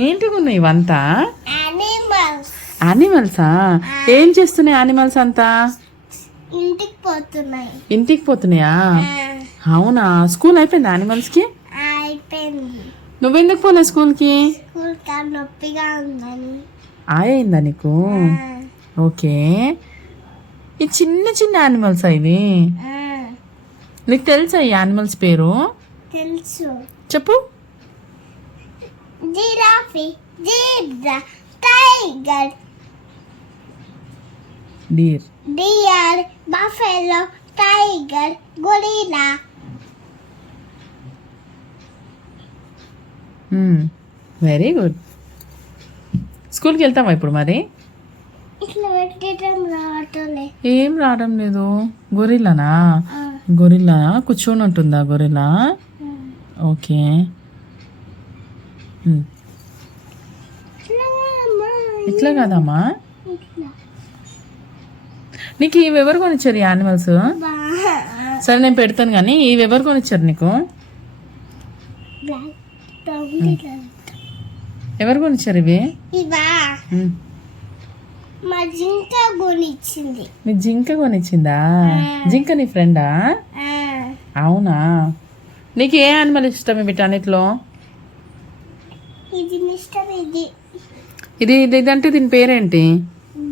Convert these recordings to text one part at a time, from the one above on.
ఏంటివి ఉన్నాయి ఇవంతా? యానిమల్స్. యానిమల్సా? ఏం చేస్తున్నాయి యానిమల్స్ అంతా? ఇంటికి పోతున్నాయి. ఇంటికి పోతున్నాయా? అవునా, స్కూల్ అయిపోయింది యానిమల్స్కి? అయిపోయింది. నువ్వెందుకు పోలే స్కూల్కి? స్కూల్ కాదు, నొప్పిగా ఉందని. అయిందా నీకు? ఓకే. ఈ చిన్న చిన్న యానిమల్స్ ఇవి. నీకు తెలుసా ఈ యానిమల్స్ పేరు? తెలుసు. చెప్పు. Giraffe, zebra, tiger, deer, dear, buffalo, tiger, gorilla. Very good. స్కూల్కి వెళ్తావా ఇప్పుడు మరి? ఇట్లా పెట్టడం రావట్లే. ఏం రావడం లేదు. గొరిల్లానా? గొరిల్లా కూర్చొని ఉంటుందా గొరిల్లా? ఓకే. ఇట్లా కాదమ్మా. నీకు ఇవి ఎవరు కొనిచ్చారు ఈ యానిమల్స్? సరే నేను పెడతాను కానీ ఇవి ఎవరు కొనిచ్చారు నీకు? ఎవరు కొనిచ్చారు ఇవి? ఇవా మా జింక కొనిచ్చింది. నీ జింక కొనిచ్చిందా? జింక నీ ఫ్రెండా? అవునా. నీకు ఏ యానిమల్ ఇష్టం వీటన్నిటిలో? ఇది ఇష్టం. ఇది ఇది ఇది అంటే దీని పేరేంటి?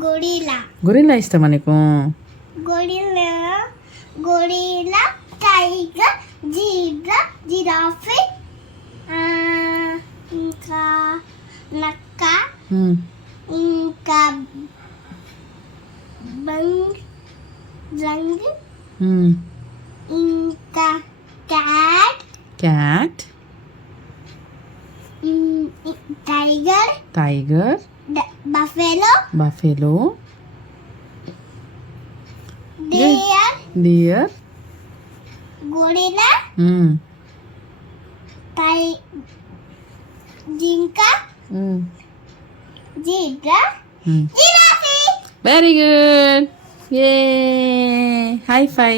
గొరిల్లా. గొరిల్లా ఇష్టమా నీకు? Gorilla, gorilla, tiger, zebra, giraffe, ఇంకా నక్క, ఇంకా రంగ్, ఇంకా cat, cat, tiger, tiger, buffalo, buffalo, deer, deer, gorilla, జింక, zebra, giraffe. Very good. A high phi.